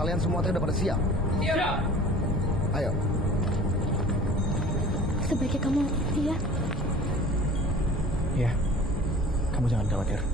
Kalian semua udah pada siap? Iya. Ayo. Sebaiknya kamu ya. Iya. Kamu jangan khawatir.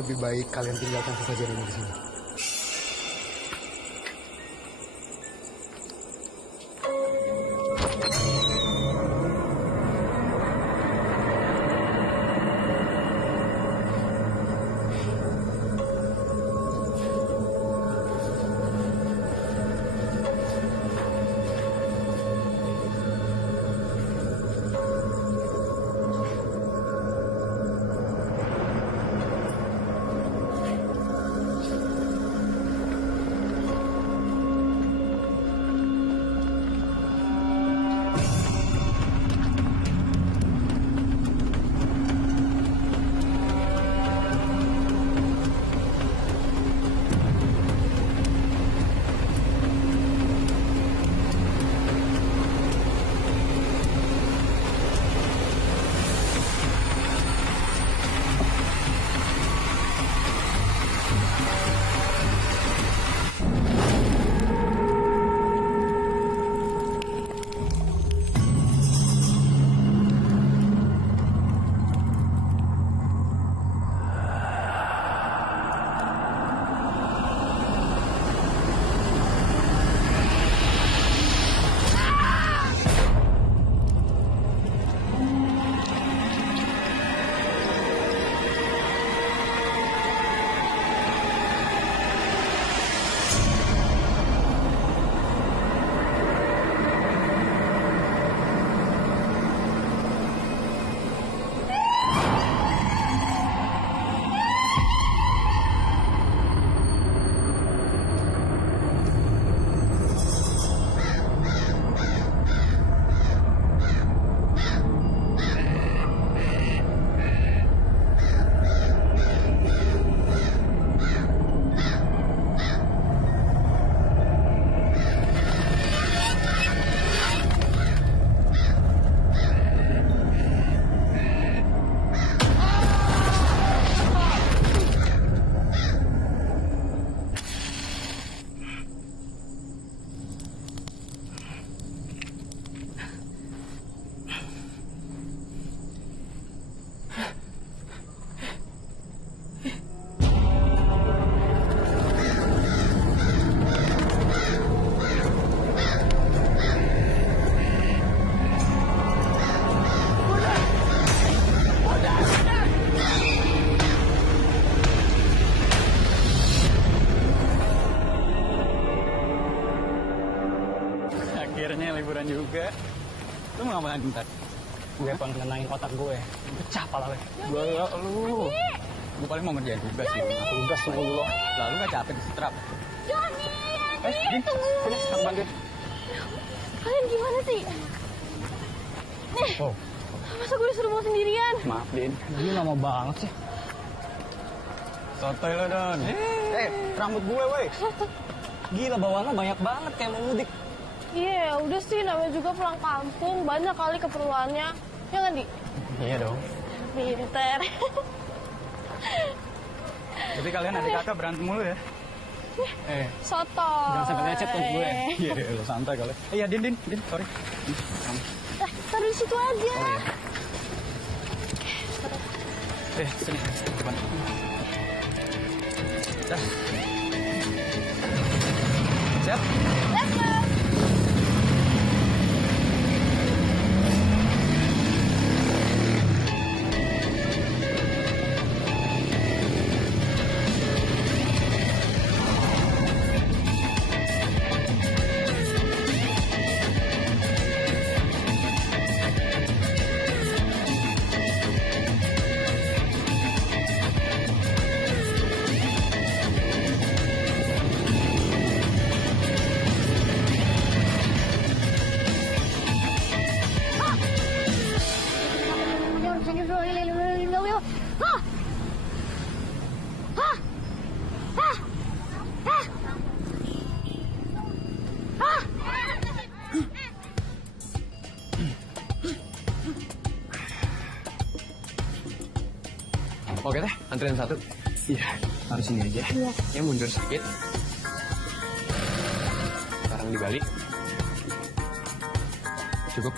Lebih baik kalian tinggalkan sesajen ini di sini. Akhirnya liburan juga. Lu mau ngapain bentar? Gue pengen nenangin otak gue. Pecah pala lu. Gue ya lu. Gue paling mau ngerjain tugas sih. Tugas mulu lo. Lalu gak capek disetrap. Joni, tunggu. Sini, aku bantuin. Kalian gimana sih? Nih, Oh, masa gue disuruh mau sendirian? maaf, Din. Ini lama banget sih. Sotoy lo, Don. Rambut gue, woi. Gila, bawaan lo banyak banget kayak mau mudik. Iya, udah sih namanya juga pulang kampung, banyak kali keperluannya. Ya nggak, Di? Iya dong. Pinter. Tapi kalian adik kakak berantem mulu ya? Soto. Jangan sampai lecet tuh gue. Iya, lo santai kali. Iya, Din, sorry. Taruh di situ aja. Oh iya. Sini, depan. Dah. Siap? Let's go. Oke teh, antrian satu. Iya, harus ini aja. Iya. Ya mundur sedikit. Sekarang dibalik. Cukup.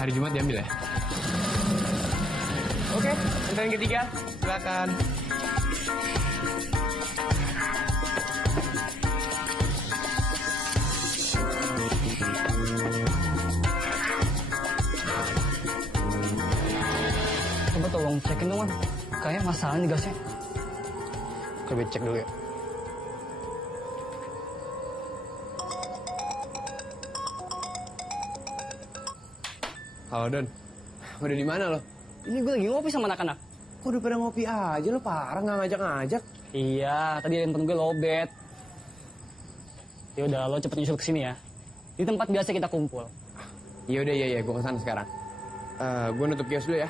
Hari Jumat diambil ya. Oke, antrian ketiga. Silakan. Coba tolong cekin dong, Man. Kayaknya masalah nih gasnya. Coba cek dulu ya. Halo Don, udah di mana lo? Ini gue lagi ngopi sama anak-anak. Kok udah pada ngopi aja lo, parah nggak ngajak-ngajak. Iya, tadi handphone gue lobet. Ya udah, lo cepet nyusul ke sini ya. Di tempat biasa kita kumpul. Iya, gue kesana sekarang. Gue nutup kios dulu ya.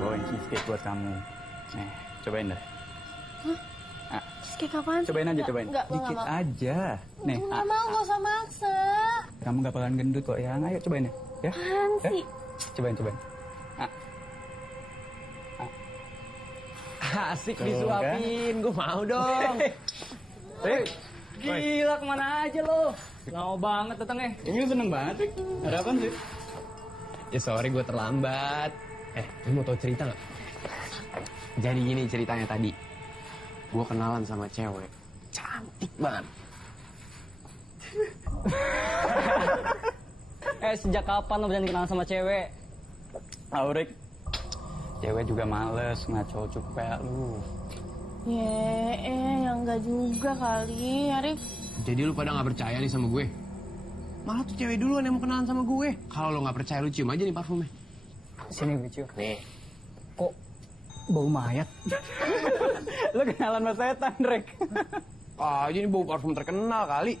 Bawain cheesecake buat kamu. Nih, cobain deh. Cheesecake apaan sih? Cobain aja, cobain. Enggak, gue Dikit nggak mau. aja. Nih, Nggak mau, nggak usah maksa. kamu gak bakalan gendut kok ya. Ayo cobain ya. Ya? Apaan Ya? sih? Cobain. Asik Tuh, disuapin, gue mau dong. Gila, kemana aja lo? Lama banget datangnya. Ini seneng banget, Rik. Ada apaan sih? Ya sorry gue terlambat. Lu mau tau cerita nggak? Jadi gini ceritanya tadi. Gue kenalan sama cewek. Cantik banget. Sejak kapan lo berani kenalan sama cewek? Aurik, cewek juga males ngaco cowok kayak lu. Yang enggak juga kali, Arif. Jadi lu pada nggak percaya nih sama gue? Malah tuh cewek duluan yang mau kenalan sama gue. Kalau lo nggak percaya lu cium aja nih parfumnya. Sini gue cium. Nih. Kok bau mayat? Lo kenalan sama setan, Rek. Ini bau parfum terkenal kali.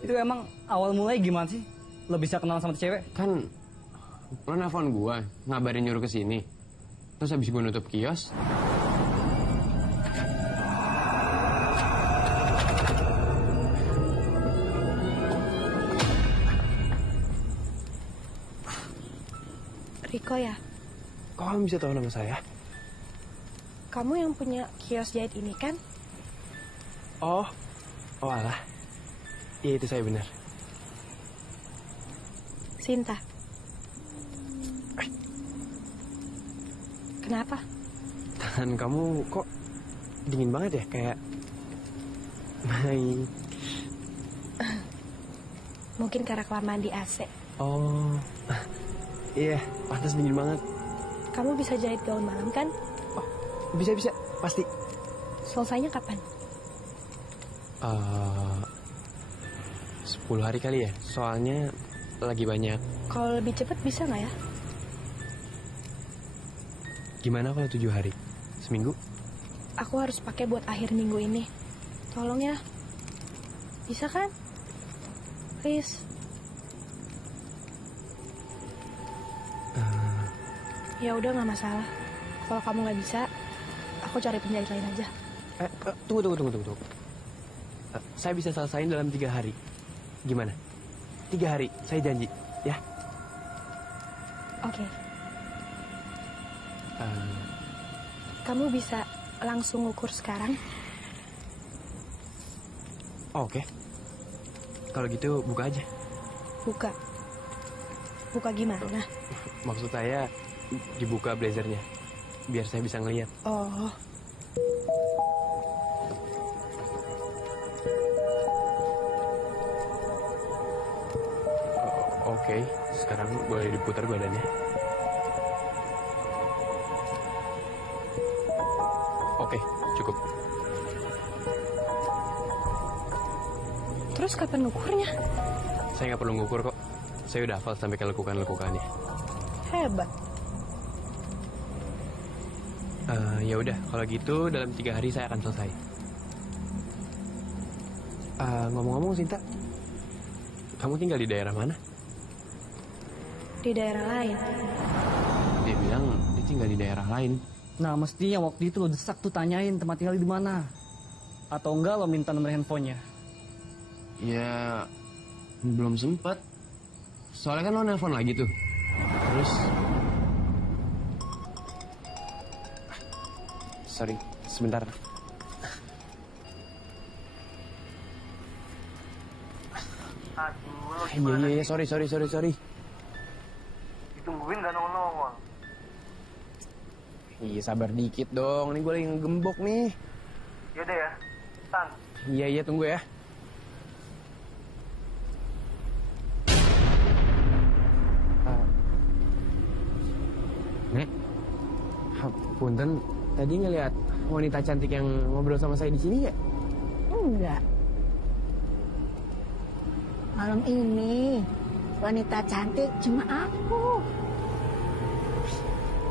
Itu emang awal mulai gimana sih? Lo bisa kenalan sama cewek? Kan lo nelfon gue, ngabarin nyuruh ke sini. Terus habis gue nutup kios, Riko ya, kok kamu bisa tahu nama saya? kamu yang punya kios jahit ini kan? Oh alah. Iya itu saya benar. Sinta. Kenapa? Tangan kamu kok dingin banget ya, kayak main. Mungkin karena kelamaan di AC. Oh, iya, pantas dingin banget. Kamu bisa jahit gaun malam kan? Bisa, pasti. Selesainya kapan? 10 hari kali ya, soalnya lagi banyak. Kalau lebih cepat bisa nggak ya? Gimana kalau 7 hari? Seminggu? Aku harus pakai buat akhir minggu ini. Tolong ya. Bisa kan? Please. Ya udah nggak masalah. Kalau kamu nggak bisa, aku cari penjahit lain aja. Tunggu. Saya bisa selesaiin dalam 3 hari. Gimana? 3 hari, saya janji, ya? Oke. Eh, Kamu bisa langsung ukur sekarang? Oke. Kalau gitu buka aja. Buka. Buka gimana? Maksud saya dibuka blazernya, biar saya bisa ngelihat. Oh. Oke, sekarang boleh diputar badannya. Oke, cukup. Terus kapan ukurnya? Saya nggak perlu ngukur kok. Saya udah hafal sampai ke lekukan-lekukannya. Hebat. Ya udah, kalau gitu dalam 3 hari saya akan selesai. Ngomong-ngomong Sinta, kamu tinggal di daerah mana? Di daerah lain. Dia bilang dia tinggal di daerah lain. Nah, mestinya waktu itu lo desak tuh tanyain tempat tinggal di mana. Atau enggak lo minta nomor handphonenya? Ya, belum sempet. Soalnya kan lo nelpon lagi tuh. Terus... Sorry, sebentar. Iya, sorry. Ditungguin gak nongol-nongol. Iya, sabar dikit dong. Ini gue lagi ngegembok nih. Yaudah ya, Tan. Iya, tunggu ya. Nek, punten, tadi ngeliat wanita cantik yang ngobrol sama saya di sini ya? Enggak. Malam ini wanita cantik cuma aku.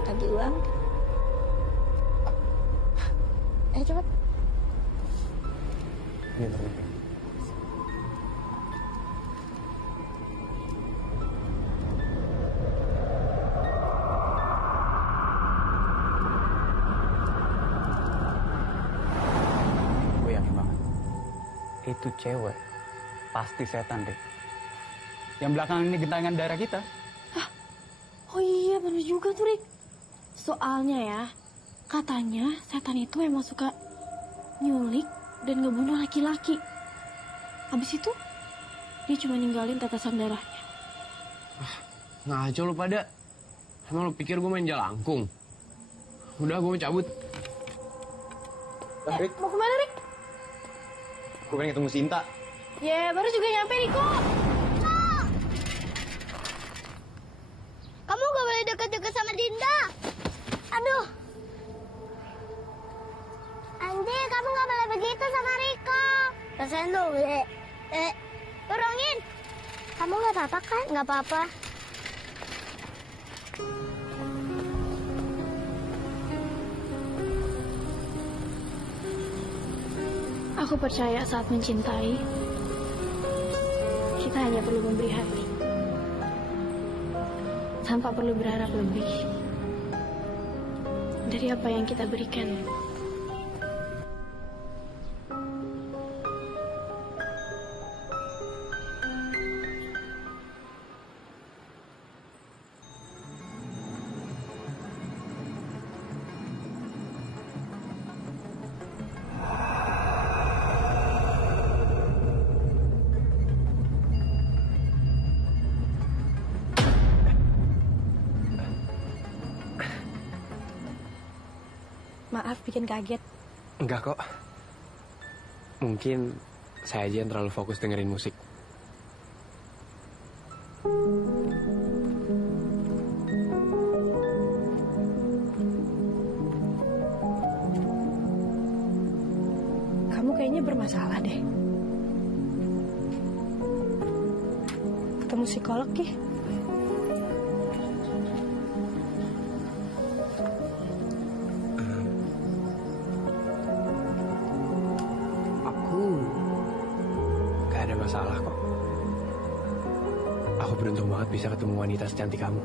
Lagi uang. Cepet. Ini bentar. Gue yakin banget. Itu cewek. Pasti setan deh. Yang belakangan ini gentangan darah kita. Oh iya, bener juga tuh, Rik. Soalnya ya, katanya setan itu emang suka nyulik dan ngebunuh laki-laki. Habis itu, dia cuma ninggalin tetesan darahnya. Ngaco lu pada. Emang lu pikir gue main jalangkung? Udah, gue mau cabut. Rik, Mau kemana, Rik? gue pengen ketemu Sinta. Ya, baru juga nyampe, Riko. Kamu gak boleh deket-deket sama Dinda. Aduh. Andi, kamu gak boleh begitu sama Riko. Rasain lu, turungin. Kamu gak apa-apa kan? Gak apa-apa. Aku percaya saat mencintai, kita hanya perlu memberi hati. Tanpa perlu berharap lebih dari apa yang kita berikan. Maaf bikin kaget. Enggak kok. Mungkin saya aja yang terlalu fokus dengerin musik. Kamu kayaknya bermasalah deh. Ketemu psikolog ya? Gak ada masalah kok. Aku beruntung banget bisa ketemu wanita secantik kamu.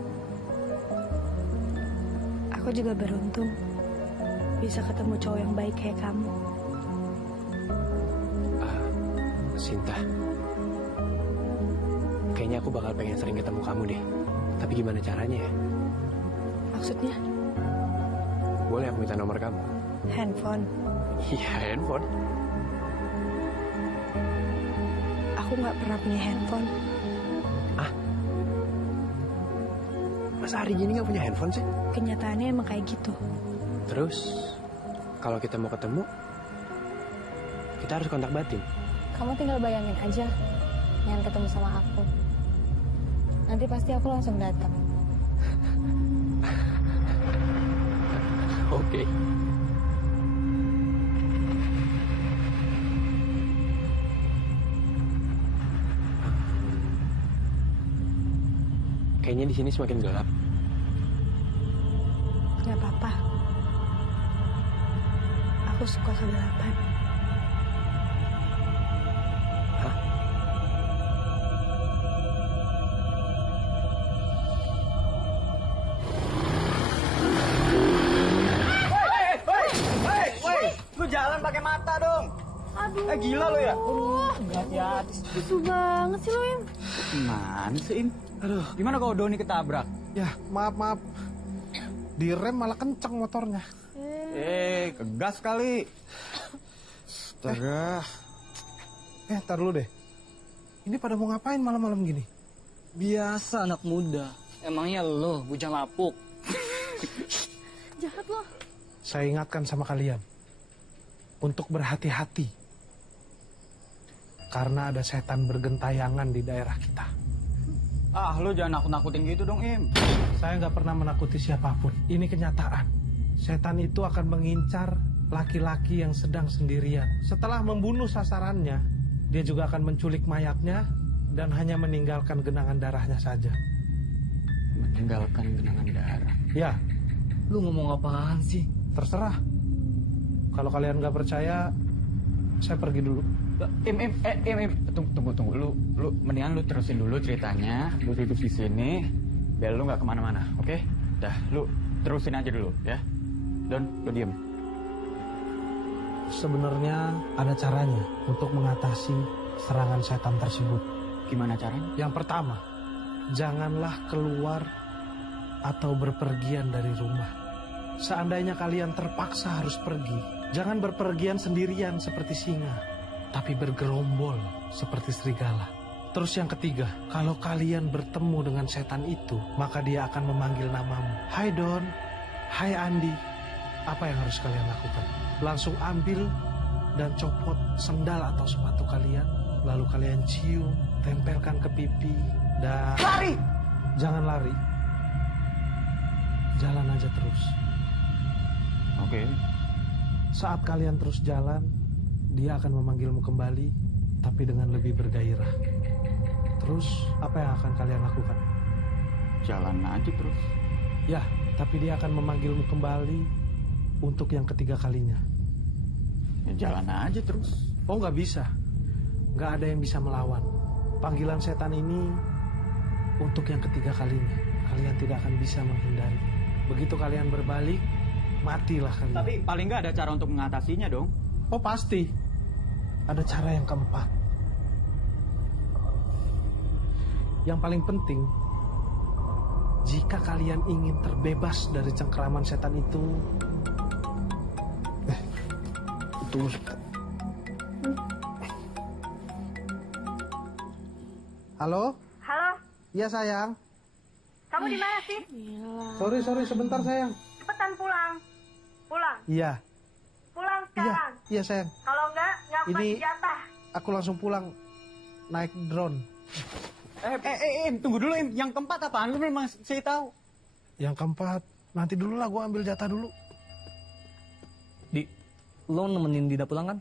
Aku juga beruntung bisa ketemu cowok yang baik kayak kamu. Sinta, kayaknya aku bakal pengen sering ketemu kamu deh. Tapi gimana caranya ya? Maksudnya? Boleh aku minta nomor kamu? Handphone. Iya, handphone. Aku nggak pernah punya handphone. Masa hari gini gak punya handphone sih? Kenyataannya emang kayak gitu. Terus, kalau kita mau ketemu, kita harus kontak batin. Kamu tinggal bayangin aja yang ketemu sama aku. Nanti pasti aku langsung datang. Oke. Kayaknya di sini semakin gelap. Gak apa-apa. Aku suka kegelapan. Hah? Lu jalan pakai mata dong. Aduh. Gila lo ya. Hati-hati. Susu banget sih lo, Im. Gimana sih, Im? Aduh, gimana kalau Doni ketabrak? Ya, maaf. Direm malah kenceng motornya. Kegas kali. Astaga. Ntar dulu deh. Ini pada mau ngapain malam-malam gini? Biasa anak muda. Emangnya lo bujang lapuk? Jahat lo. Saya ingatkan sama kalian untuk berhati-hati karena ada setan bergentayangan di daerah kita. Lo jangan nakut-nakutin gitu dong, Im. Saya nggak pernah menakuti siapapun. Ini kenyataan. Setan itu akan mengincar laki-laki yang sedang sendirian. Setelah membunuh sasarannya, dia juga akan menculik mayatnya dan hanya meninggalkan genangan darahnya saja. Meninggalkan genangan darah. Ya, Lu ngomong apaan sih? terserah. Kalau kalian nggak percaya, saya pergi dulu. Im, tunggu. Lu mendingan lu terusin dulu ceritanya. Lu duduk di sini, biar lu nggak kemana-mana, oke? Dah, lu terusin aja dulu, ya. Don, lu diem. Sebenarnya ada caranya untuk mengatasi serangan setan tersebut. Gimana caranya? Yang pertama, janganlah keluar atau berpergian dari rumah. Seandainya kalian terpaksa harus pergi, jangan berpergian sendirian seperti singa, tapi bergerombol seperti serigala. Terus yang ketiga, kalau kalian bertemu dengan setan itu, maka dia akan memanggil namamu. Hai Don, hai Andi. Apa yang harus kalian lakukan? Langsung ambil dan copot sendal atau sepatu kalian, lalu kalian cium, tempelkan ke pipi, dan... Lari! Jangan lari. Jalan aja terus. Oke. Saat kalian terus jalan, dia akan memanggilmu kembali, tapi dengan lebih bergairah. Terus, apa yang akan kalian lakukan? Jalan aja terus. Ya, tapi dia akan memanggilmu kembali untuk yang ketiga kalinya. Ya jalan aja terus. Oh, nggak bisa. Nggak ada yang bisa melawan. Panggilan setan ini untuk yang ketiga kalinya. Kalian tidak akan bisa menghindari. Begitu kalian berbalik, matilah kalian. Tapi paling nggak ada cara untuk mengatasinya dong. Oh pasti. Ada cara yang keempat. Yang paling penting, jika kalian ingin terbebas dari cengkeraman setan itu, tunggu sebentar. Halo? Halo, Iya sayang. kamu di mana sih? Sorry sebentar sayang. Cepetan pulang. Pulang, Iya, pulang sekarang. iya sayang. Kalau enggak aku Ini- kasih jatah. Aku langsung pulang naik drone. Im, tunggu dulu, Im. Yang keempat apaan? Lu belum masih tahu. Yang keempat, nanti dulu lah gue ambil jatah dulu. Di, lo nemenin Dida pulang kan?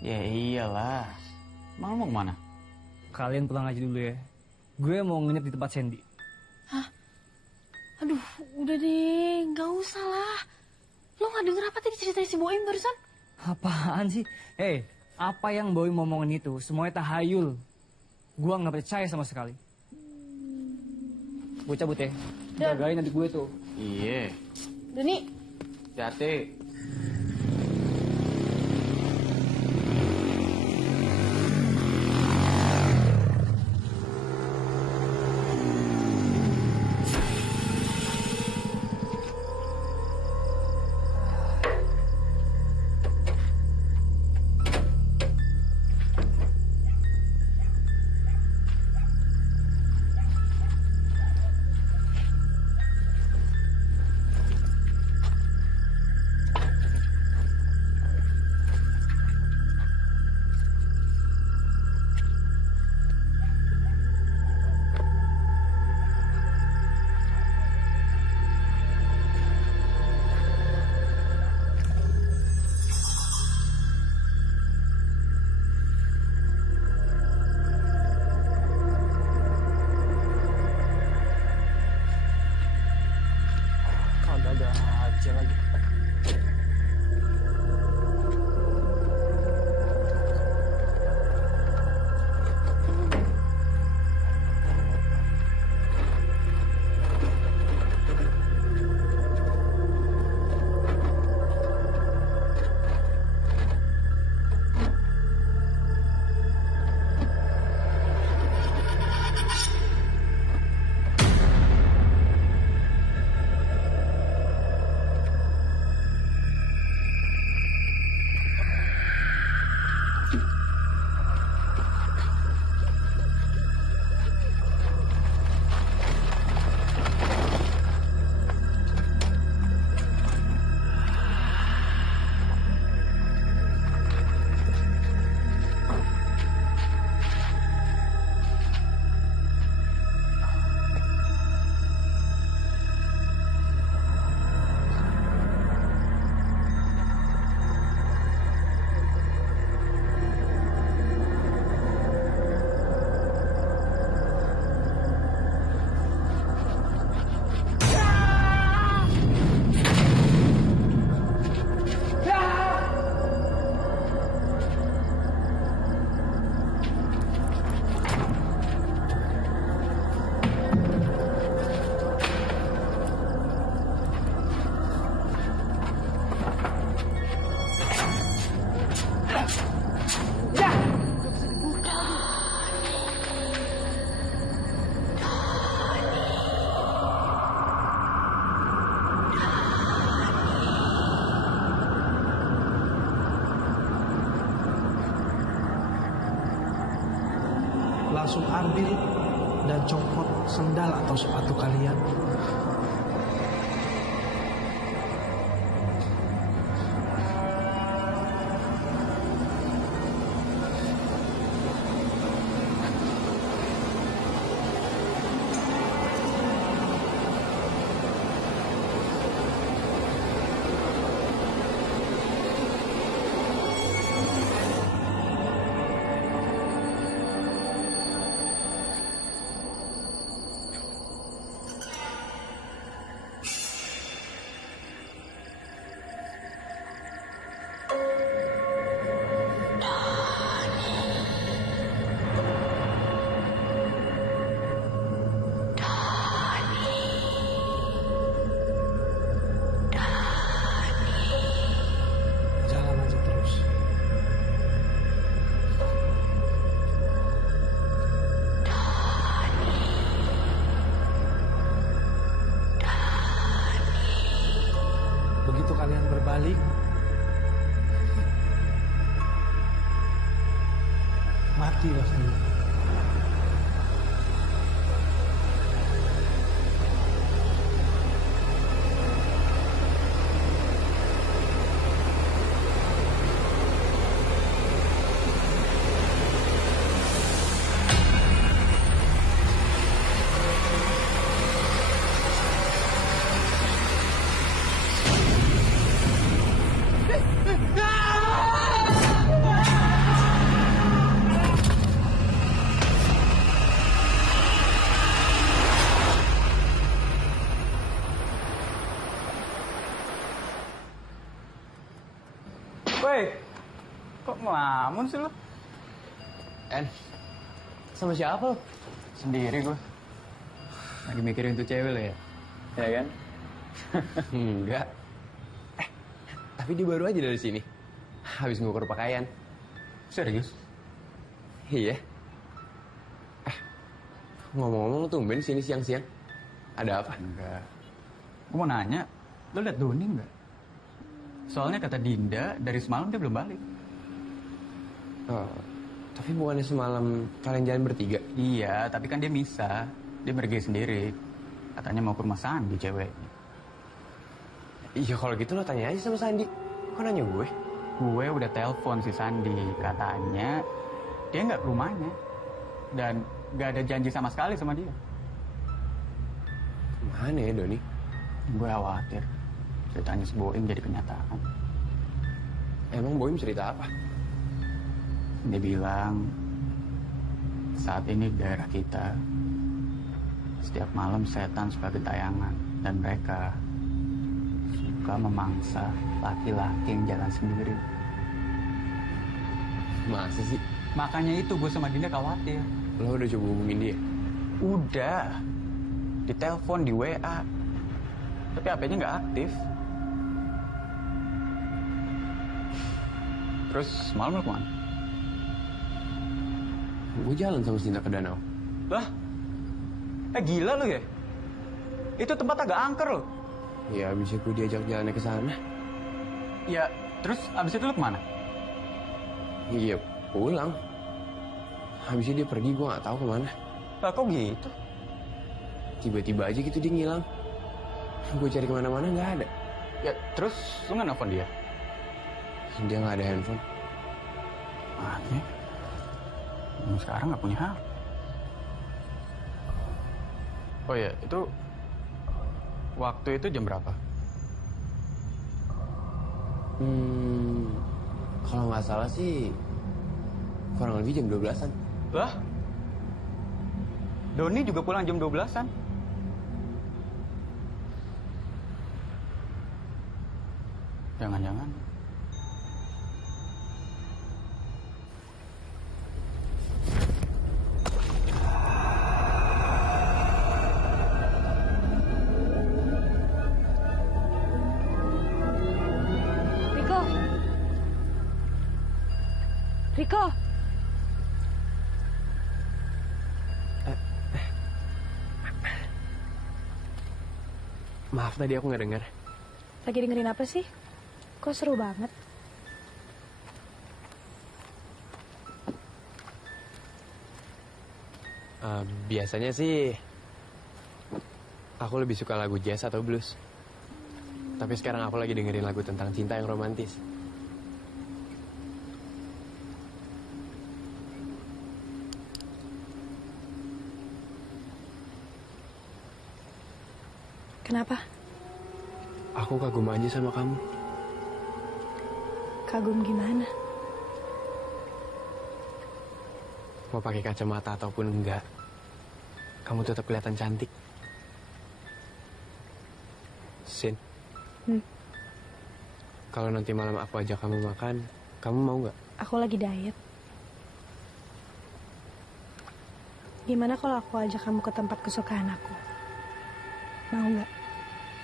Ya iyalah. Emang lu mau kemana? Kalian pulang aja dulu ya. Gue mau nginep di tempat Sandy. Aduh, udah deh, nggak usah lah. Lo nggak denger apa tadi ceritanya si Boim barusan? Apaan sih? Apa yang Boy ngomongin itu semuanya tahayul. Gue nggak percaya sama sekali. Gue cabut ya. Jagain nanti gue tuh. Iya. Doni, Hati. langsung ambil dan copot sendal atau sepatu kalian. Jalan aja terus. Begitu kalian berbalik, matilah semua. Woi, kok ngelamun sih lo? En, sama siapa lo? Sendiri gue. Lagi mikirin tuh cewek lo ya? Ya kan? Enggak. Tapi dia baru aja dari sini. Habis ngukur pakaian. Serius? Iya. Ngomong-ngomong lo tumben sini siang-siang. Ada apa? Enggak. Gue mau nanya, lo liat Doni nggak? Soalnya kata Dinda, dari semalam dia belum balik. Oh, tapi bukannya semalam kalian jalan bertiga? Iya, tapi kan dia misah. Dia pergi sendiri. Katanya mau ke rumah Sandi ceweknya. Iya kalau gitu lo tanya aja sama Sandi. Kok nanya gue? Gue udah telepon si Sandi. Katanya dia nggak ke rumahnya. Dan nggak ada janji sama sekali sama dia. Mana ya Doni? Gue khawatir. Ceritanya si Boim jadi kenyataan. Emang Boim cerita apa? Dia bilang, saat ini di daerah kita, setiap malam setan suka gentayangan. Dan mereka suka memangsa laki-laki yang jalan sendiri. Masa sih? Makanya itu gue sama Dinda khawatir. Lo udah coba hubungin dia? Udah. Ditelepon, di WA. Tapi HP-nya nggak aktif. Terus malam lo kemana? Gue jalan sama Sinta ke danau. Lah? Gila lo ya? Itu tempat agak angker lo. Ya abis itu diajak jalannya ke sana. Ya, terus abis itu lo kemana? Iya pulang. Habisnya dia pergi, gue nggak tahu kemana. Lah kok gitu? Tiba-tiba aja gitu dia ngilang. Gue cari kemana-mana nggak ada. Ya, terus lo nggak nelfon dia? Dia nggak ada handphone. Aneh. Sekarang nggak punya HP. Oh ya, itu waktu itu jam berapa? Kalau nggak salah sih kurang lebih jam 12-an. Lah? Doni juga pulang jam 12-an. Jangan-jangan. Riko. Riko. Maaf tadi aku nggak dengar. Lagi dengerin apa sih? Kok seru banget? Biasanya sih aku lebih suka lagu jazz atau blues. Tapi sekarang aku lagi dengerin lagu tentang cinta yang romantis. Kenapa? Aku kagum aja sama kamu. Kagum gimana? Mau pakai kacamata ataupun enggak, kamu tetap kelihatan cantik. Sin, kalau nanti malam aku ajak kamu makan, kamu mau nggak? Aku lagi diet. Gimana kalau aku ajak kamu ke tempat kesukaan aku? Mau nggak?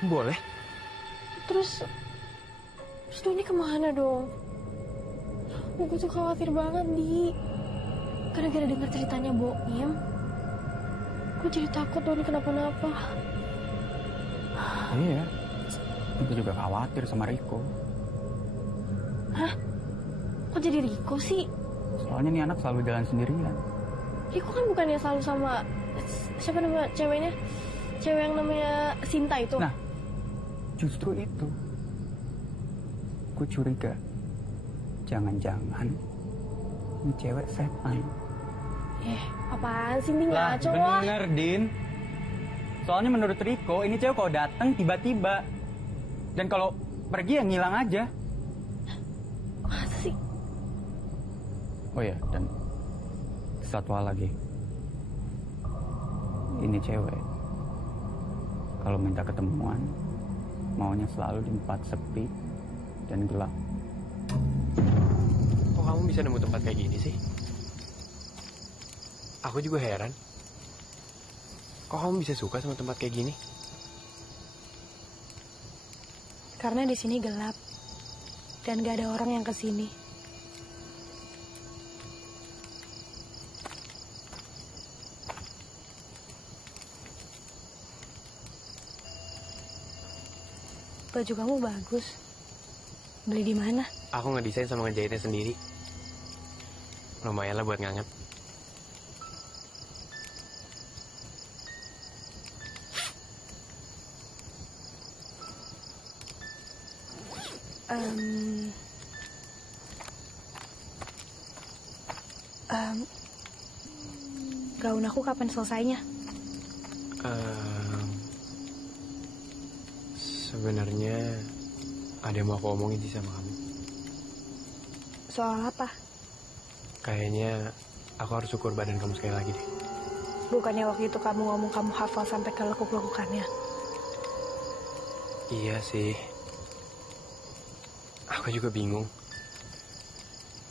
Boleh. Terus Doni kemana dong? Aku tuh khawatir banget, Di. Gara-gara dengar ceritanya Boim, aku jadi takut Doni kenapa-napa. Iya, aku juga khawatir sama Riko. Hah? Kok jadi Riko sih? Soalnya nih anak selalu jalan sendirian. Riko kan bukannya selalu sama siapa nama ceweknya? Cewek yang namanya Sinta itu. Nah, justru itu. Gue curiga. Jangan-jangan ini cewek setan. Apaan sih, Din? Ngaco lah. Bener, Din. Soalnya menurut Riko, ini cewek kalau datang tiba-tiba. Dan kalau pergi ya ngilang aja. Masa sih? Oh ya, dan satu hal lagi. Ini cewek. Kalau minta ketemuan, maunya selalu di tempat sepi dan gelap. Kok kamu bisa nemu tempat kayak gini sih? Aku juga heran. Kok kamu bisa suka sama tempat kayak gini? Karena di sini gelap dan gak ada orang yang kesini. Baju kamu bagus. Beli di mana? Aku ngedesain sama ngejahitnya sendiri. Lumayan lah buat nganget. Gaun aku kapan selesainya? Sebenarnya ada yang mau aku omongin sih sama kamu. Soal apa? Kayaknya aku harus ukur badan kamu sekali lagi deh. Bukannya waktu itu kamu ngomong kamu hafal sampai ke lekuk-lekukannya? Iya sih. Aku juga bingung.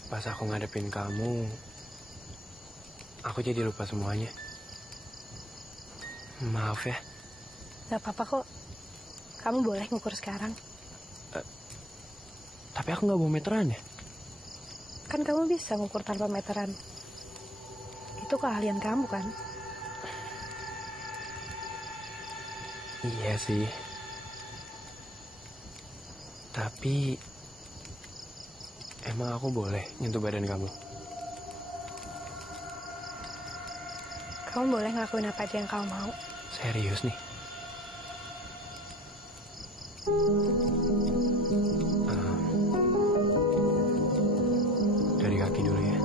Pas aku ngadepin kamu, aku jadi lupa semuanya. Maaf ya. Gak apa-apa kok. Kamu boleh ngukur sekarang. Tapi aku nggak bawa meteran ya. Kan kamu bisa ngukur tanpa meteran. Itu keahlian kamu kan? Iya sih. Tapi emang aku boleh nyentuh badan kamu? Kamu boleh ngelakuin apa aja yang kamu mau. Serius nih? Dari kaki dulu ya.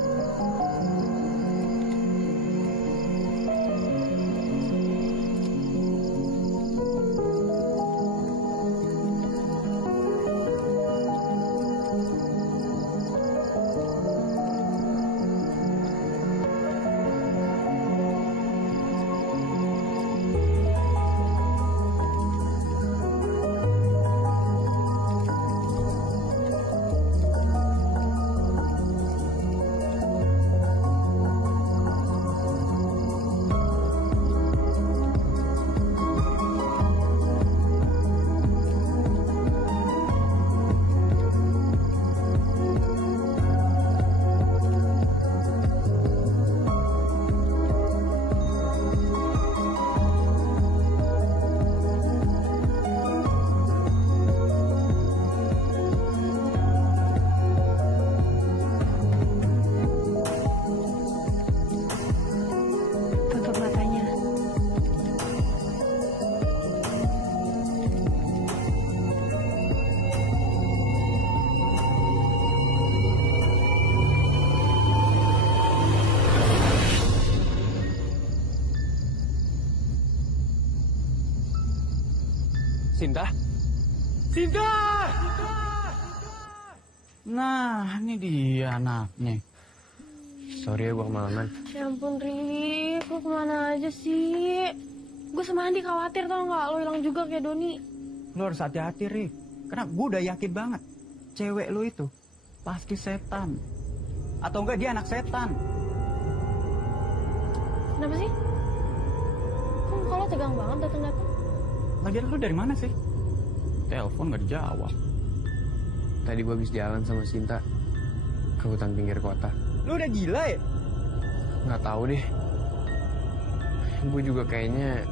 Sinta? Sinta! Nah, ini dia anaknya. Sorry ya gue kemalaman. Ya ampun, Rik. Lu kemana aja sih? Gue sama Andi khawatir tau nggak lo hilang juga kayak Doni. Lo harus hati-hati, Rik. Karena gue udah yakin banget. Cewek lo itu pasti setan. Atau enggak dia anak setan. Kenapa sih? Kok muka lo tegang banget datang-datang? Lagian lo dari mana sih? Telepon nggak dijawab. Tadi gue habis jalan sama Sinta ke hutan pinggir kota. Lo udah gila ya? Nggak tahu deh. Gue juga kayaknya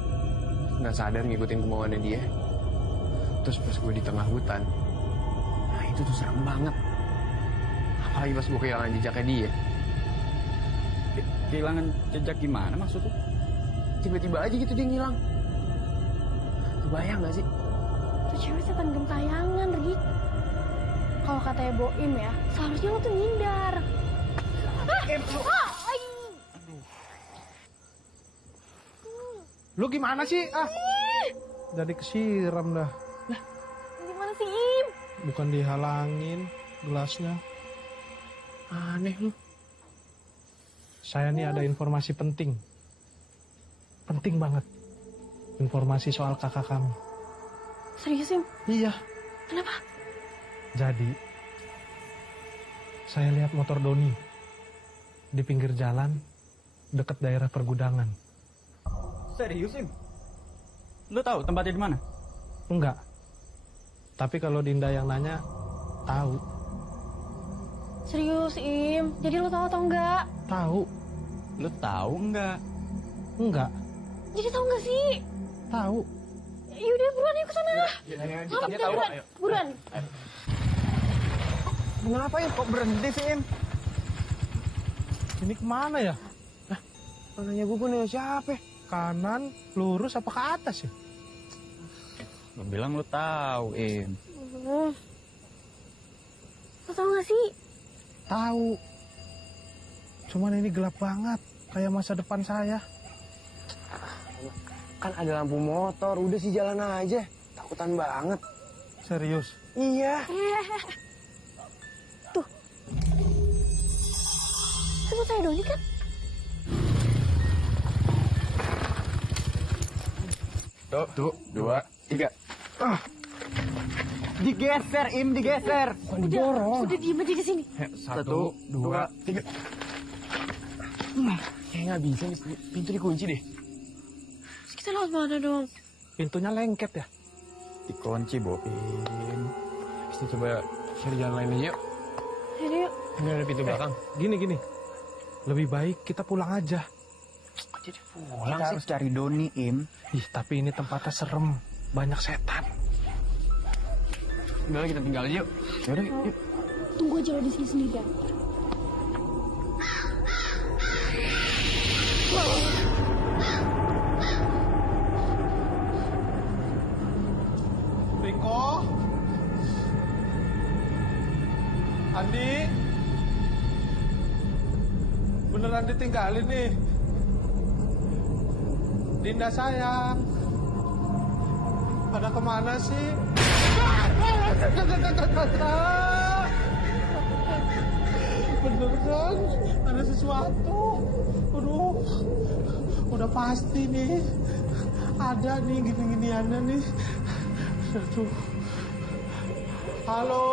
nggak sadar ngikutin kemauannya dia. Terus pas gue di tengah hutan, nah itu tuh serem banget. Apalagi pas gue kehilangan jejaknya dia. Kehilangan jejak gimana maksudnya? Tiba-tiba aja gitu dia ngilang. Kebayang nggak sih? Tuh cewek setan gentayangan, Rik. Kalau katanya Boim ya, seharusnya lo tuh ngindar. Lu gimana sih? Jadi kesiram dah. Gimana sih, Im? Bukan dihalangin gelasnya. Aneh lu. Saya nih ada informasi penting. Penting banget. Informasi soal kakak kamu. Serius, Im? Iya. Kenapa? Jadi, saya lihat motor Doni di pinggir jalan dekat daerah pergudangan. Serius, Im? Lo tahu tempatnya di mana? Enggak. Tapi kalau Dinda yang nanya, tahu. Serius, Im? Jadi lo tahu atau enggak? Tahu. Lo tahu nggak? Enggak. Jadi tahu nggak sih? Tahu. Yaudah, buruan yuk ke sana. Buruan. Buruan. Kenapa ya kok berhenti sih, Im? Ini kemana ya? Nanya gue nanya siapa? Kanan, lurus, apa ke atas ya? Lo bilang lo tahu, Im. Lo tau nggak sih? Tahu. Cuman ini gelap banget. Kayak masa depan saya. Kan ada lampu motor, udah sih jalan aja. Takutan banget. Serius? Iya. Tuh. Itu motornya Doni kan? Tuh, 2, 3. Digeser, Im, digeser. Udah diem aja di sini. 1, 2, 3. Kayak nggak bisa nih, pintu dikunci deh. Terus kita lewat mana dong? Pintunya lengket ya? Dikunci, Boim. Bisa coba cari jalan lain aja yuk. Jadi yuk. Ini ada pintu belakang. Gini. Lebih baik kita pulang aja. Kok jadi pulang Kita sih? harus cari Doni, Im. Ih, tapi ini tempatnya serem. Banyak setan. Udah kita tinggal aja yuk. Yaudah, yuk. Tunggu aja lo di sini sendirian. Riko? Andi? Beneran ditinggalin nih? Dinda sayang. Pada kemana sih? Bener kan? Ada sesuatu. Aduh. Udah pasti nih. Ada nih gini-giniannya nih. Aduh. Halo.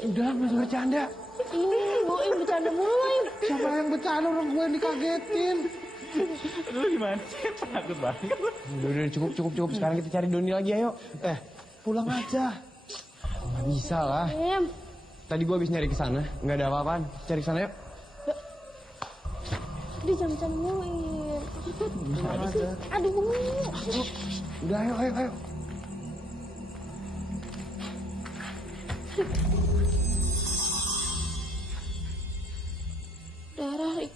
Udah, masih bercanda. Ini Boim bercanda mulu, Im. Siapa yang bercanda, orang gue yang dikagetin. Lu gimana sih? Takut banget. Udah, cukup. Sekarang kita cari Doni lagi, ayo. Pulang aja. Nggak bisa lah. Im. Tadi gua habis nyari ke sana, nggak ada apa-apaan. Cari ke sana yuk. Dia jangan bercanda mulu, Im. Pulang aja. Aduh. Udah, ayo. Darah, Rik.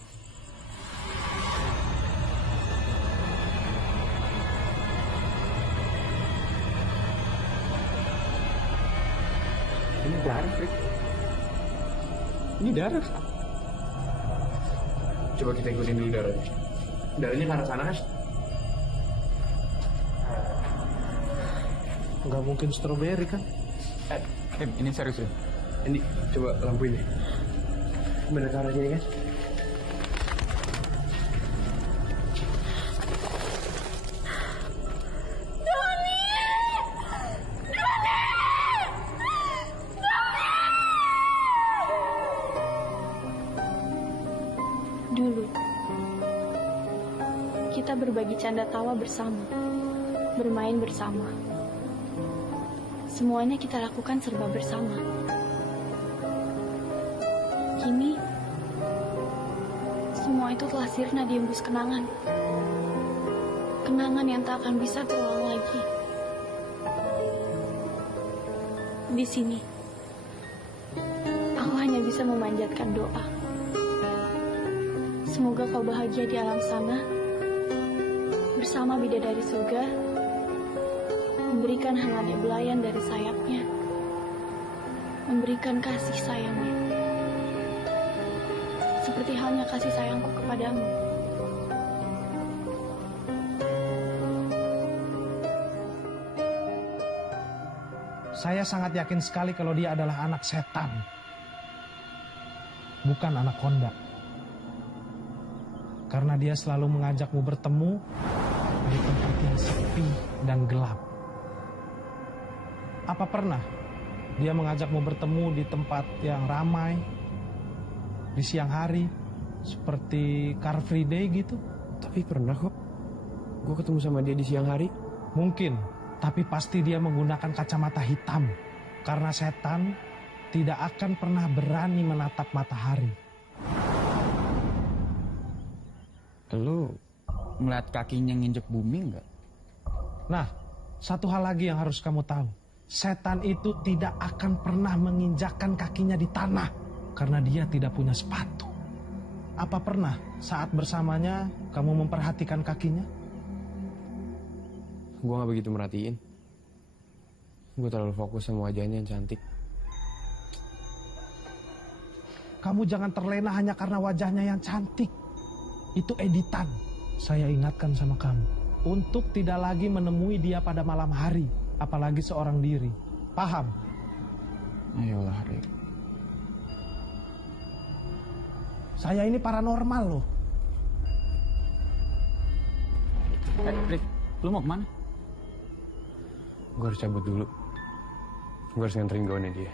Ini darah, Frik. Ini darah. Coba kita ikutin dulu darahnya. Darahnya ke arah sana kan? Nggak mungkin stroberi kan? Ini serius ya? Ini coba lampuin deh. Bener ke arah sini kan? Dulu, kita berbagi canda tawa bersama, bermain bersama. Semuanya kita lakukan serba bersama. Kini, semua itu telah sirna di embus kenangan. Kenangan yang tak akan bisa terulang lagi. Di sini, aku hanya bisa memanjatkan doa. Semoga kau bahagia di alam sana, bersama bidadari surga, memberikan hangatnya belayan dari sayapnya, memberikan kasih sayangnya, seperti halnya kasih sayangku kepadamu. Saya sangat yakin sekali kalau dia adalah anak setan, bukan anak Honda. Karena dia selalu mengajakmu bertemu di tempat yang sepi dan gelap. Apa pernah dia mengajakmu bertemu di tempat yang ramai, di siang hari, seperti Car Free Day gitu? Tapi pernah kok. Gue ketemu sama dia di siang hari. Mungkin, tapi pasti dia menggunakan kacamata hitam. Karena setan tidak akan pernah berani menatap matahari. Lu ngeliat kakinya nginjek bumi nggak? Nah, satu hal lagi yang harus kamu tahu. Setan itu tidak akan pernah menginjakkan kakinya di tanah karena dia tidak punya sepatu. Apa pernah saat bersamanya kamu memperhatikan kakinya? Gue gak begitu merhatiin. Gue terlalu fokus sama wajahnya yang cantik. Kamu jangan terlena hanya karena wajahnya yang cantik. Itu editan. Saya ingatkan sama kamu. Untuk tidak lagi menemui dia pada malam hari. Apalagi seorang diri. Paham? Ayolah, Rick. Saya ini paranormal loh. Rick, lu mau kemana? Gue harus cabut dulu. Gue harus nganterin gaunnya dia.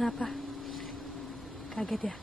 Kenapa? Kaget ya?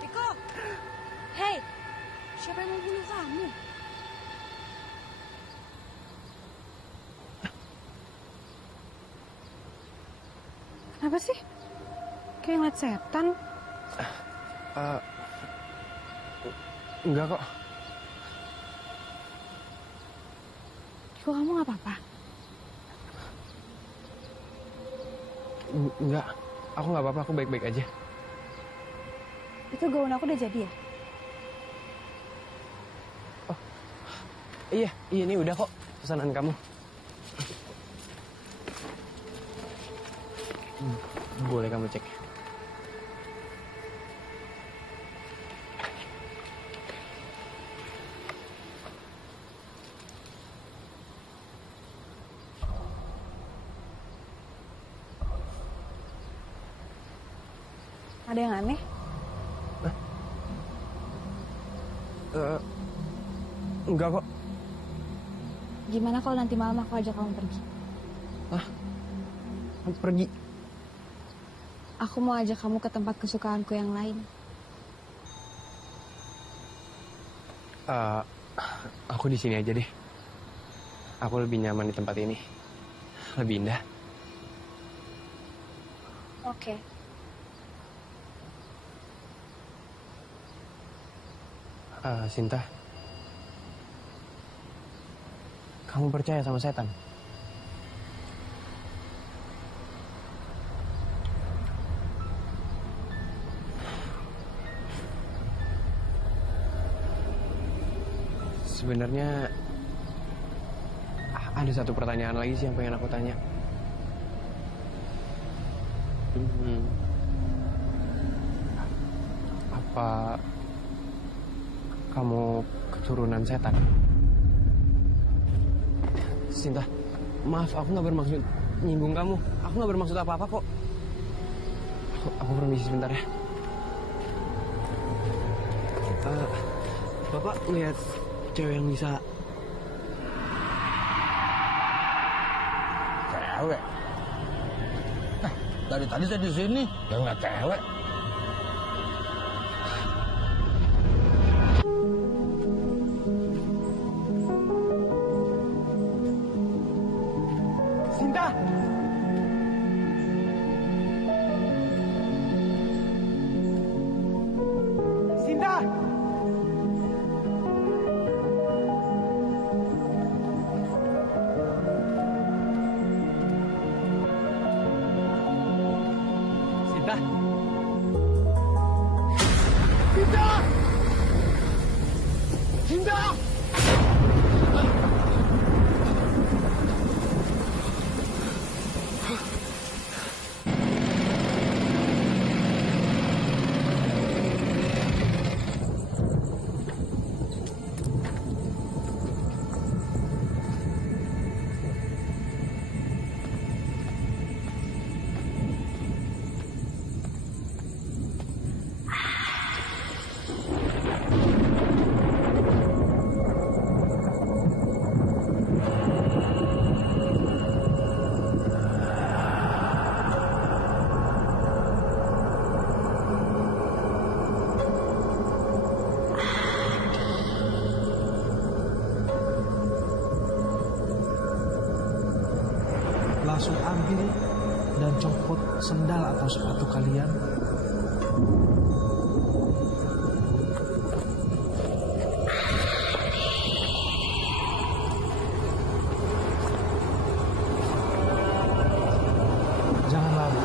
Riko, hei, siapa yang mau bunuh kamu? Kenapa sih? Kayak ngeliat setan. Enggak kok. Riko, kamu gak apa-apa? Enggak. Aku gak apa-apa, aku baik-baik aja. Itu gaun aku udah jadi ya? Iya, ini udah kok pesanan kamu. Boleh kamu cek. Ada yang aneh? Enggak kok. Gimana kalau nanti malam aku ajak kamu pergi? Pergi. Aku mau ajak kamu ke tempat kesukaanku yang lain. Aku di sini aja deh. Aku lebih nyaman di tempat ini. Lebih indah. Oke. Sinta. Kamu percaya sama setan? Sebenarnya ada satu pertanyaan lagi sih yang pengen aku tanya. Apa kamu keturunan setan? Sinta, maaf aku nggak bermaksud nyinggung kamu. Aku nggak bermaksud apa-apa kok. Aku permisi sebentar ya. Bapak lihat cewek yang bisa. Cewek? Dari tadi saya di sini, ya nggak cewek. Sinta! Sinta! Sinta! Sinta! Sinta! Langsung ambil dan copot sendal atau sepatu kalian. Jangan lari.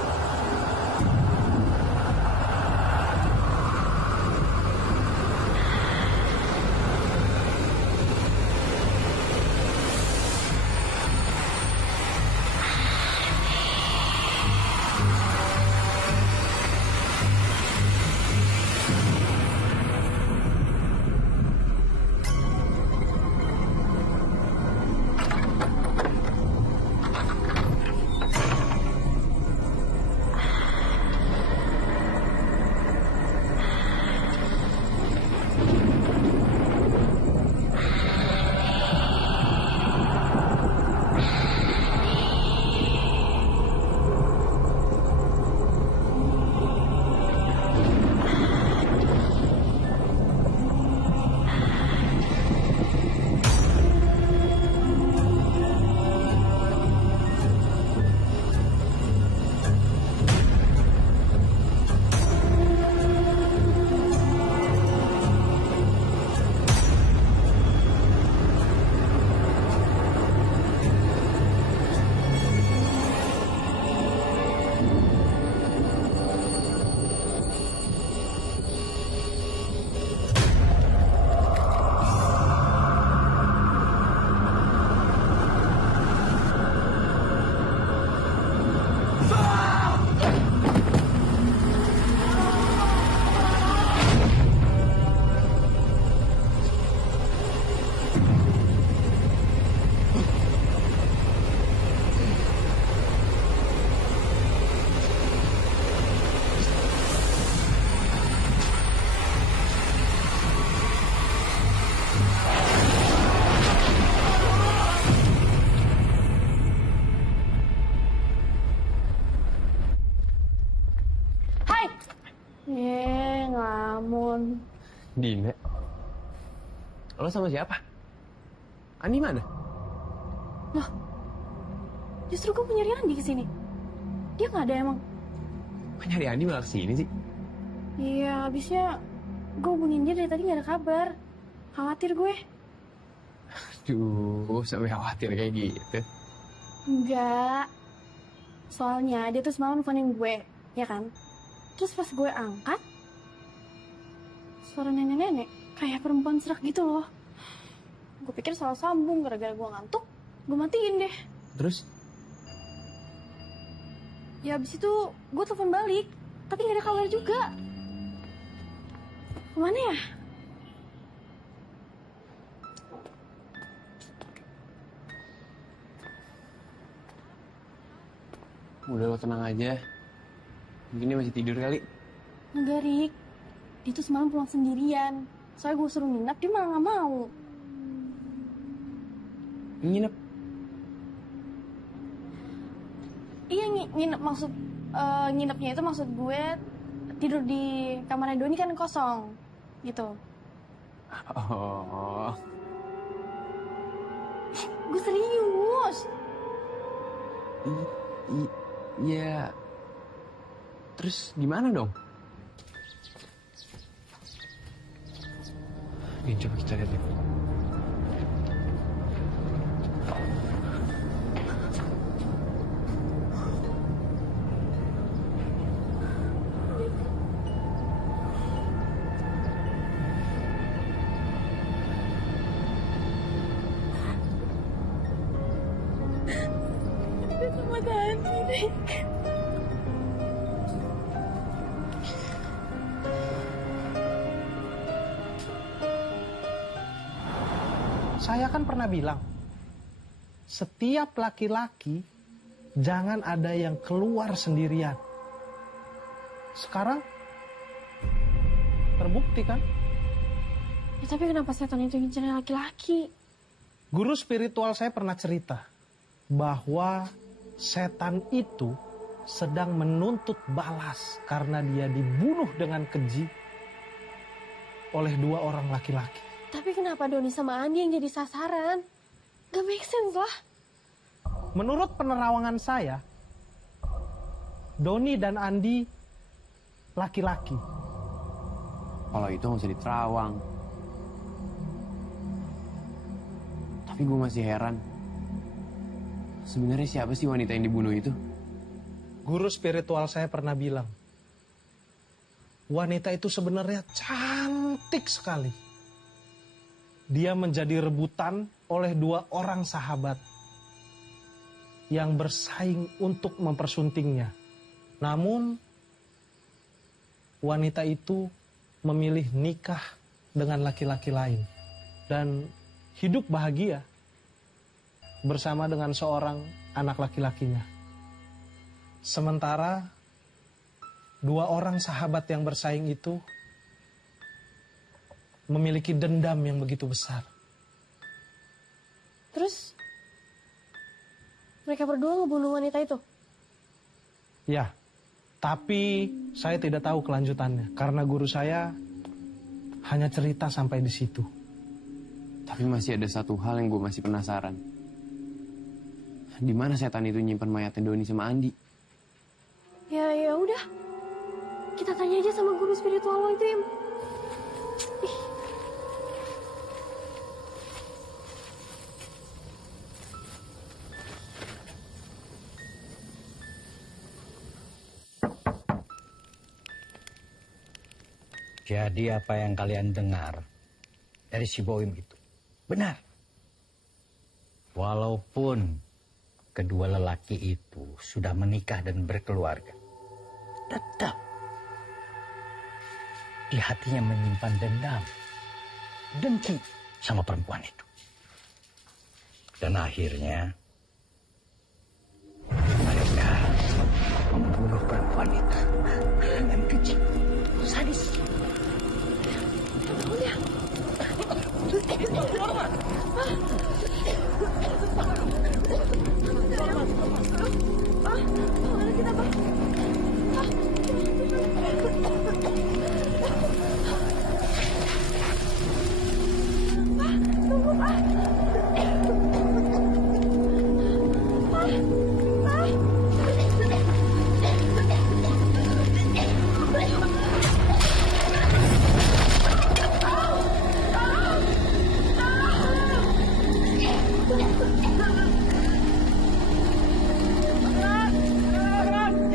Dina. Lo sama siapa? Andi mana? Loh, justru gue mau nyari Andi kesini. Dia nggak ada emang. Kok nyari Andi malah kesini sih? Iya, habisnya gue hubungin dia dari tadi nggak ada kabar. Khawatir gue. Aduh, sampai khawatir kayak gitu. Enggak. Soalnya dia tuh semalam nelfonin gue, ya kan? Terus pas gue angkat, suara nenek-nenek kayak perempuan serak gitu loh. Gue pikir salah sambung, gara-gara gue ngantuk, gue matiin deh. Terus? Ya abis itu gue telepon balik, tapi gak ada kabar juga. Kemana ya? Udah lo tenang aja. Mungkin dia masih tidur kali. Enggak, Rik. Dia tuh semalam pulang sendirian. Soalnya gue suruh nginep, dia malah gak mau. Nginep? Iya, nginep maksud... nginepnya itu maksud gue tidur di kamarnya Doni kan kosong. Gitu. Oh. Gue serius. Iya. Terus gimana dong? Ini coba kita lihat ya. Sama Dani. Saya kan pernah bilang, setiap laki-laki jangan ada yang keluar sendirian. Sekarang terbukti kan? Ya, tapi kenapa setan itu ngincer laki-laki? Guru spiritual saya pernah cerita bahwa setan itu sedang menuntut balas karena dia dibunuh dengan keji oleh 2 orang laki-laki. Tapi kenapa Doni sama Andi yang jadi sasaran? Gak make sense lah. Menurut penerawangan saya, Doni dan Andi laki-laki. Kalau itu nggak usah diterawang. Tapi gue masih heran. Sebenarnya siapa sih wanita yang dibunuh itu? Guru spiritual saya pernah bilang, wanita itu sebenarnya cantik sekali. Dia menjadi rebutan oleh 2 orang sahabat yang bersaing untuk mempersuntingnya. Namun, wanita itu memilih nikah dengan laki-laki lain dan hidup bahagia bersama dengan seorang anak laki-lakinya. Sementara 2 orang sahabat yang bersaing itu memiliki dendam yang begitu besar. Terus mereka berdua ngebunuh wanita itu? Ya, tapi saya tidak tahu kelanjutannya karena guru saya hanya cerita sampai di situ. Tapi masih ada satu hal yang gue masih penasaran. Di mana setan itu nyimpan mayatnya Doni sama Andi? Ya udah. Kita tanya aja sama guru spiritual lo itu, Im. Ih. Jadi apa yang kalian dengar dari si Boim itu benar. Walaupun kedua lelaki itu sudah menikah dan berkeluarga, tetap di hatinya menyimpan dendam, dengki sama perempuan itu. Dan akhirnya mereka membunuh perempuan itu dengan keji, sadis.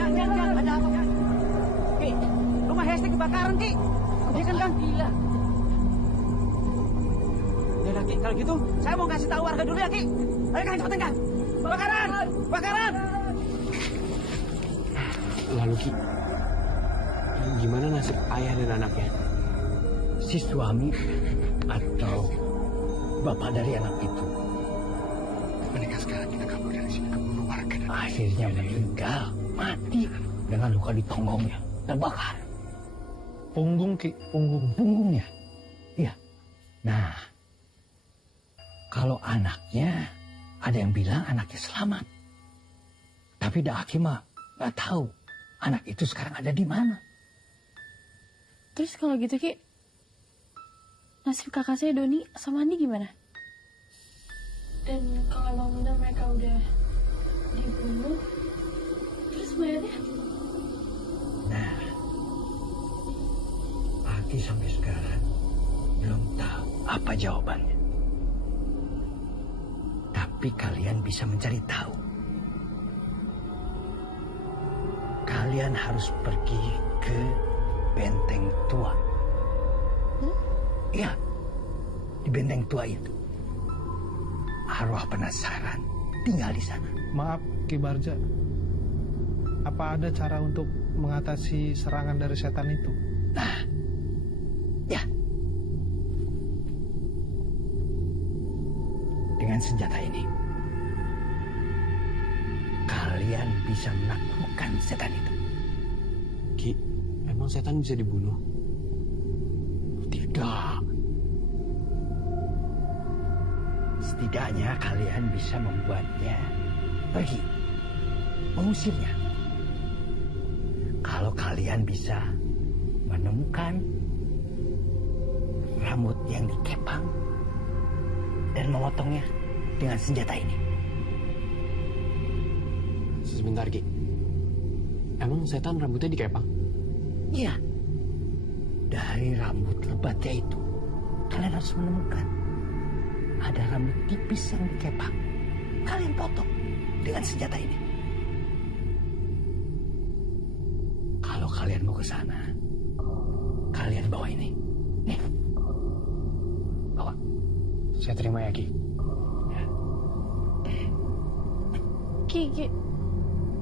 Jangan, ada apa? Ki, rumah Hesti kebakaran, Ki. Dia kan gila. Ya udah, Ki, kalau gitu saya mau kasih tahu warga dulu ya, Ki. Ayo Kang, cepetan Kang. Bakaran! Bakaran! Lalu Ki, gimana nasib ayah dan anaknya? Si suami atau bapak dari anak itu. Mereka sekarang kita kabur dari sini, keburu warga. Akhirnya meninggal, mati dengan luka di tonggongnya, terbakar. Punggung, Ki, punggung. Punggungnya. Iya. Nah, kalau anaknya, ada yang bilang anaknya selamat. Tapi Dak Hakim mah nggak tahu anak itu sekarang ada di mana. Terus kalau gitu Ki, nasib kakak saya Doni sama Andi gimana? Dan kalau emang benar mereka udah dibunuh, terus mayatnya? Nah, Aki sampai sekarang belum tahu apa jawabannya. Tapi kalian bisa mencari tahu. Kalian harus pergi ke benteng tua. Iya, di benteng tua itu. Arwah penasaran tinggal di sana. Maaf, Ki Barja. Apa ada cara untuk mengatasi serangan dari setan itu? Nah, ya. Dengan senjata ini, kalian bisa menaklukkan setan itu. Ki, emang setan bisa dibunuh? Tidak. Setidaknya kalian bisa membuatnya pergi, mengusirnya. Kalau kalian bisa menemukan rambut yang dikepang dan memotongnya dengan senjata ini. Sebentar, Ki. Emang setan rambutnya dikepang? Iya. Dari rambut lebatnya itu, kalian harus menemukan ada rambut tipis yang dikepang. Kalian potong dengan senjata ini. Kalau kalian mau ke sana, kalian bawa ini. Nih. Bawa. Saya terima ya, Ki. Ki,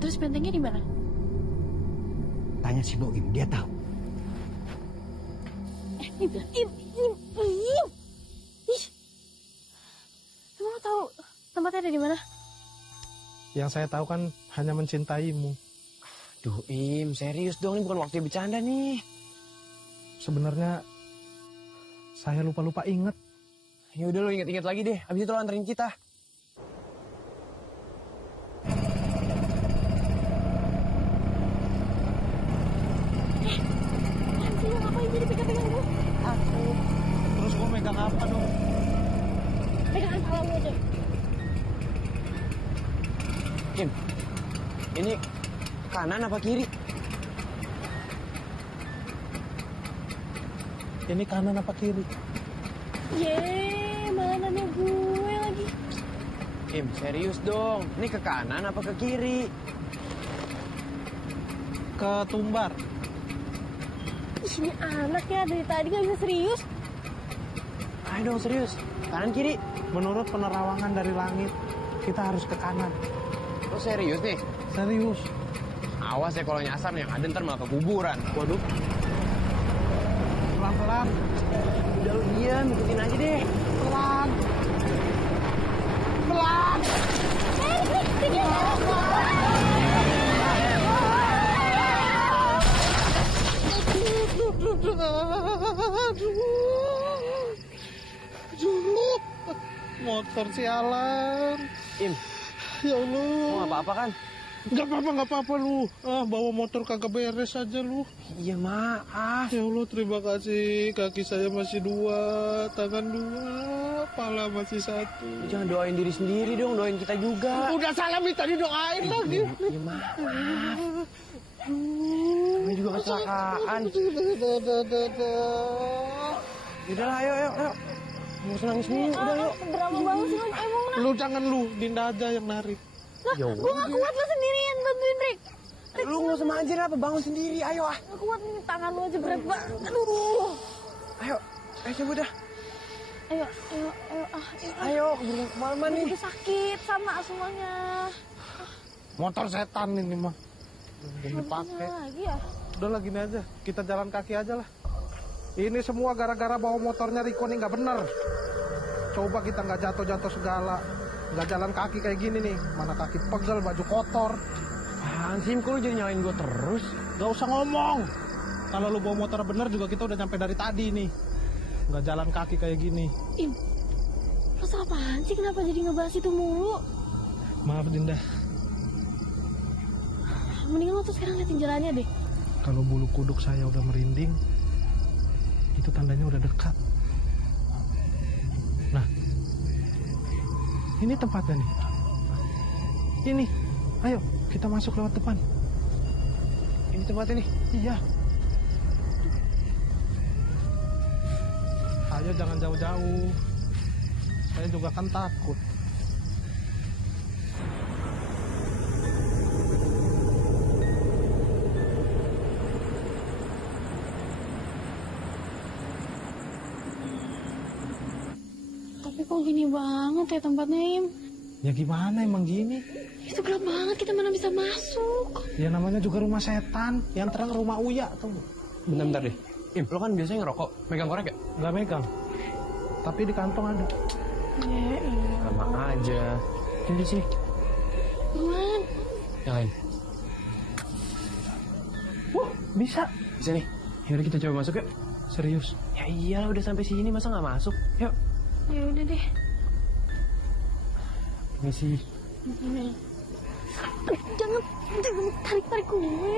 terus bentengnya di mana? Tanya si Boim, dia tahu. Im. Ih. Emang lo tahu tempatnya ada di mana? Yang saya tahu kan hanya mencintaimu. Duh, Im, serius dong. Ini bukan waktu bercanda nih. Sebenarnya saya lupa-lupa inget. Ya udah lo inget-inget lagi deh. Habis itu lo anterin kita. Nanti lo ngapain jadi pegang-pegang gue? Aku. Terus gue megang apa dong? Pegangan kepala aja. Im, ini kanan apa kiri? Ini kanan apa kiri? Yeay, malah nanya gue lagi. Im, serius dong. Ini ke kanan apa ke kiri? Ke Tumbar. Ini anak ya, dari tadi gak bisa serius. Ayo dong, serius. Kanan kiri. Menurut penerawangan dari langit, kita harus ke kanan. Lo serius nih? Serius. Awas ya kalau nyasar yang ada ntar malah keguburan. Waduh. Pelan-pelan. Udah lo diam, ikutin aja deh. Pelan. Pelan. Aduh. Motor sialan. Im, Ya Allah. mau apa-apa kan? Gak apa-apa lu. Bawa motor kagak beres aja lu. Iya, maaf. Ya Allah, terima kasih. Kaki saya masih 2, tangan 2, kepala masih 1. Jangan doain diri sendiri dong, doain kita juga. Udah salah minta didoain lagi. Iya, maaf. Namanya juga kecelakaan. Udah lah, ayo. Nggak usah nangis nih, udah yuk. Drama banget sih, emang Lu jangan lu, Dinda aja yang narik. Lah, gue gak kuat, lo sendirian bantuin Rick. Lu nggak usah manjir apa, bangun sendiri, ayo ah. Gak kuat nih, tangan lo aja berat banget. Aduh. Ayo coba dah. Ayo. Ayo, keburu kemalaman nih. Udah sakit sama semuanya. Motor setan ini mah. Udah Gak dipakai. bisa lagi ya? Udah lah gini aja, kita jalan kaki aja lah. Ini semua gara-gara bawa motornya Riko nih nggak bener. Coba kita nggak jatuh-jatuh segala, nggak jalan kaki kayak gini nih. Mana kaki pegel, baju kotor. Apaan sih, kok lu jadi nyalain gue terus? Gak usah ngomong. Kalau lu bawa motor bener juga kita udah nyampe dari tadi nih. Nggak jalan kaki kayak gini. Im, lo salah apaan sih? Kenapa jadi ngebahas itu mulu? Maaf Dinda. Mendingan lo tuh sekarang liatin jalannya deh. Kalau bulu kuduk saya udah merinding, itu tandanya udah dekat. Nah, ini tempatnya nih. Ini, ayo kita masuk lewat depan. Ini tempatnya nih? Iya. Ayo jangan jauh-jauh. Saya juga kan takut. Tapi kok gini banget ya tempatnya, Im? Ya gimana emang gini? Itu gelap banget, kita mana bisa masuk? Ya namanya juga rumah setan. Yang terang rumah Uya tuh. Bentar deh. Im, lo kan biasanya ngerokok, megang korek ya? Nggak megang. Tapi di kantong ada. Sama aja. Ini sih. Buruan. Yang lain. Bisa. Bisa nih. Yaudah kita coba masuk yuk. Serius. Ya iyalah, udah sampai sini masa nggak masuk? Yuk. Ya udah deh. Ini sih. Jangan tarik gue. Jangan tarik gue.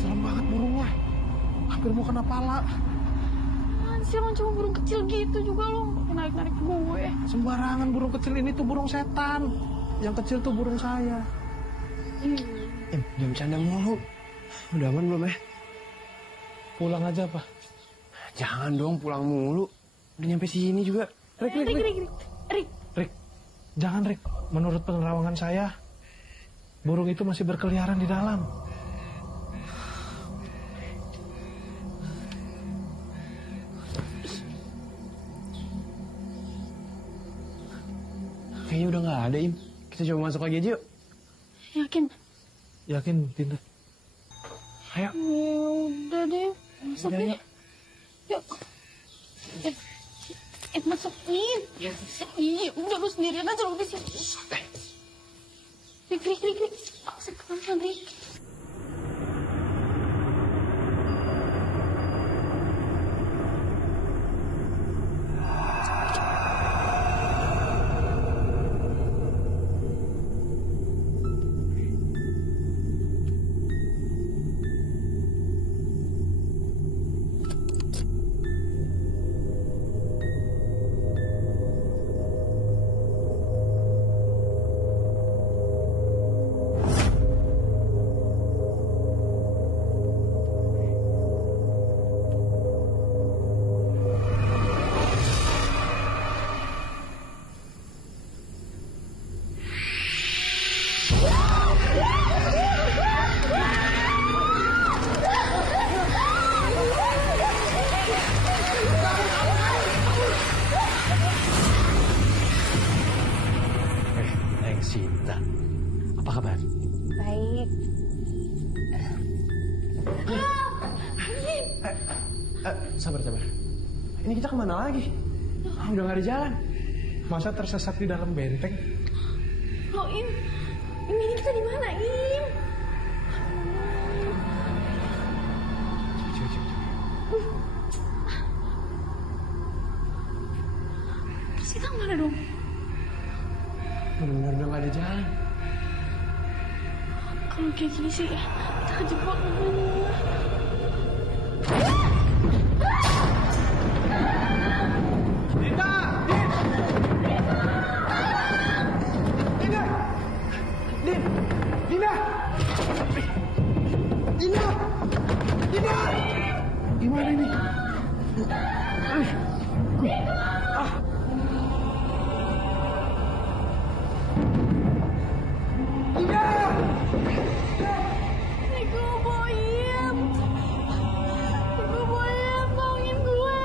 Serem banget burungnya. Hampir mau kena pala. Sih orang cuma burung kecil gitu juga lo narik gue. Sembarangan burung kecil ini tuh burung setan. Yang kecil tuh burung saya. Im, jangan bercanda mulu. Udah aman belum ya? Pulang aja Pak. Jangan dong pulang mulu. Udah nyampe sini juga. Rick. Jangan Rick. Menurut penerawangan saya, burung itu masih berkeliaran di dalam. Kayaknya udah nggak ada, Im. Kita coba masuk lagi aja yuk. Yakin? Yakin Dinda? Ayo. Ya udah deh, masuk deh. Yuk. Masukin. Iya, udah lu sendirian aja lu di sini. Rick. Asik banget, Rick. Sinta, apa kabar? Baik. Sabar. Ini kita kemana lagi? Udah gak ada jalan. Masa tersesat di dalam benteng? Loh, Im, ini kita di mana, Im? Terus kita gimana dong? Bener-bener udah gak ada jalan. Kalau kayak gini sih, kita kejebak namanya. Gimana ini? Riko Boyem, tolongin gue.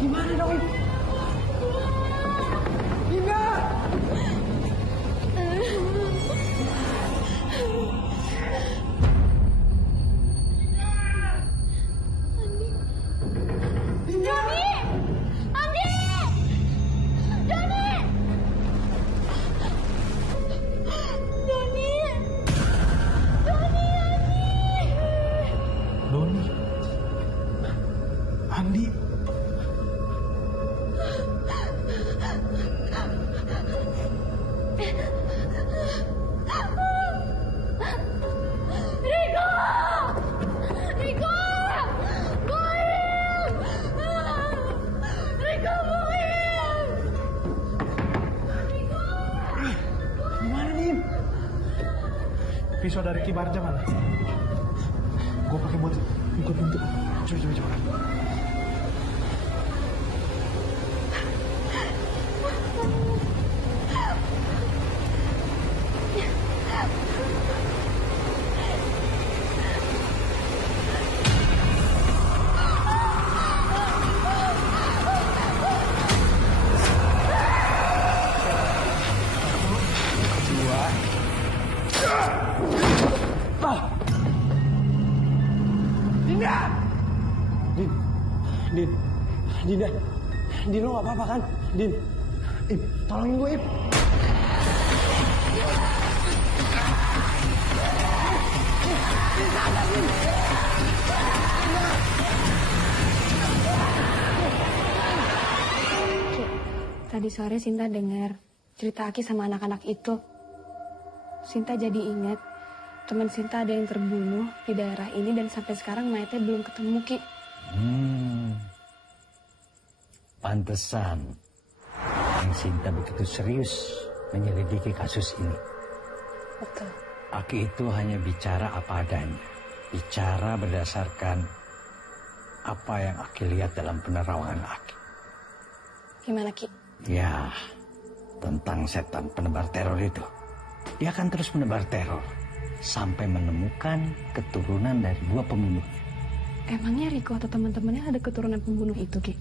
Gimana dong? Dinda! Doni. Andi. Gimana nih? Pisau dari Kibarja mana? Gue pakai buat ikut pintu. Coba. Din, lo gak apa-apa kan? Din, Ip, tolongin gue, Ip. Tadi sore Sinta dengar cerita Aki sama anak-anak itu. Sinta jadi ingat teman Sinta ada yang terbunuh di daerah ini dan sampai sekarang mayatnya belum ketemu, Ki. Pantesan yang Sinta begitu serius menyelidiki kasus ini. Betul. Aki itu hanya bicara apa adanya. Bicara berdasarkan apa yang Aki lihat dalam penerawangan Aki. Gimana, Ki? Ya, tentang setan penebar teror itu. Dia akan terus menebar teror sampai menemukan keturunan dari dua pembunuh. Emangnya Riko atau teman-temannya ada keturunan pembunuh itu, Ki?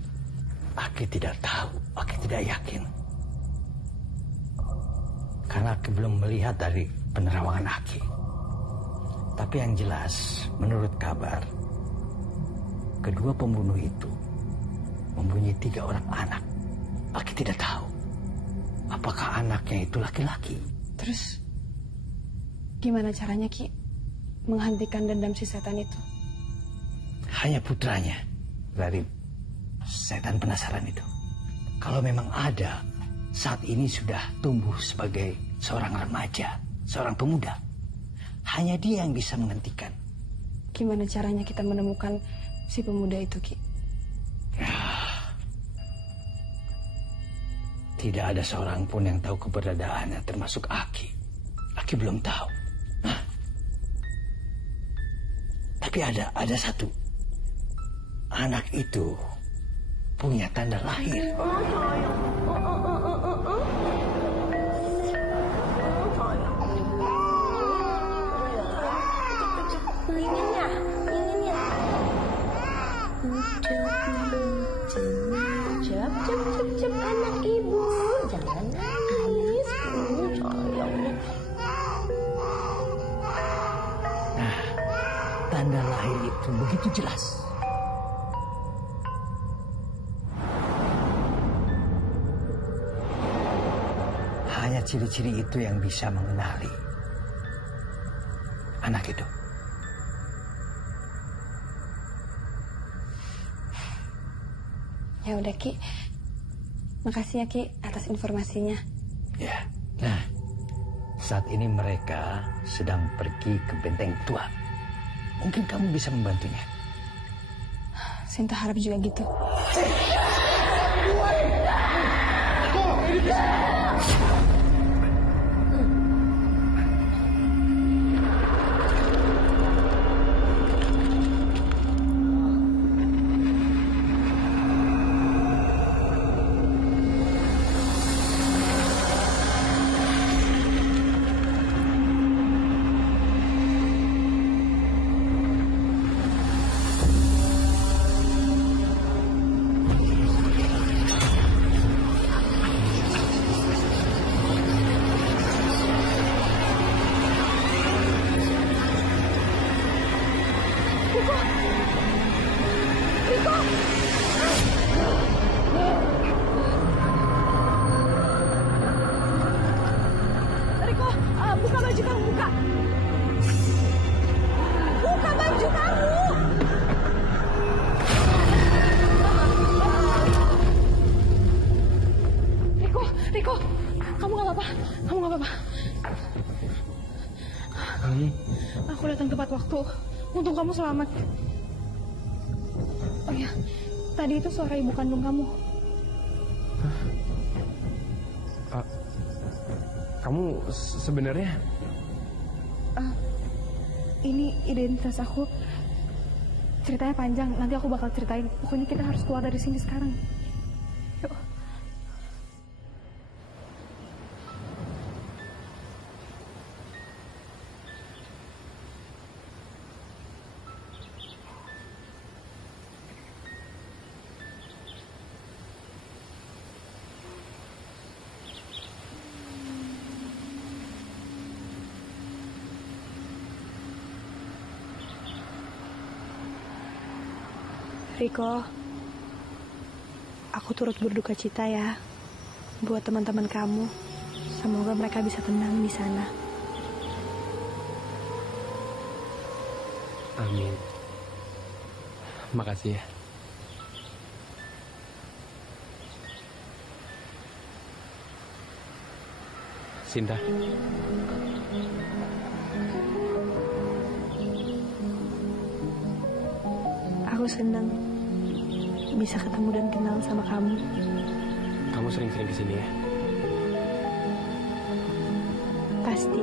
Aki tidak tahu, Aki tidak yakin. Karena Aki belum melihat dari penerawangan Aki. Tapi yang jelas, menurut kabar, kedua pembunuh itu mempunyai 3 orang anak. Aki tidak tahu apakah anaknya itu laki-laki. Terus gimana caranya, Ki, menghentikan dendam si setan itu? Hanya putranya dari setan penasaran itu. Kalau memang ada, saat ini sudah tumbuh sebagai seorang remaja, seorang pemuda. Hanya dia yang bisa menghentikan. Gimana caranya kita menemukan si pemuda itu, Ki? Tidak ada seorang pun yang tahu keberadaannya, termasuk Aki. Aki belum tahu. Nah, tapi ada satu. Anak itu punya tanda lahir. Cep anak ibu, jangan nangis, Nah, tanda lahir itu begitu jelas. Hanya ciri-ciri itu yang bisa mengenali anak itu. Ya udah Ki. Makasih ya Ki atas informasinya. Ya. Nah, saat ini mereka sedang pergi ke Benteng Tua. Mungkin kamu bisa membantunya. Sinta harap juga gitu. Riko, buka baju kamu, buka. Buka baju kamu. Riko, kamu gak apa-apa, kamu gak apa-apa. Aku datang tepat waktu. Untung kamu selamat. Oh iya, tadi itu suara ibu kandung kamu. Kamu sebenarnya? Ini identitas aku. Ceritanya panjang, nanti aku bakal ceritain. Pokoknya kita harus keluar dari sini sekarang. Yuk. Riko, aku turut berduka cita ya buat teman-teman kamu. Semoga mereka bisa tenang di sana. Amin. Makasih ya. Sinta. Aku senang bisa ketemu dan kenal sama kamu. Kamu sering-sering kesini ya? Pasti.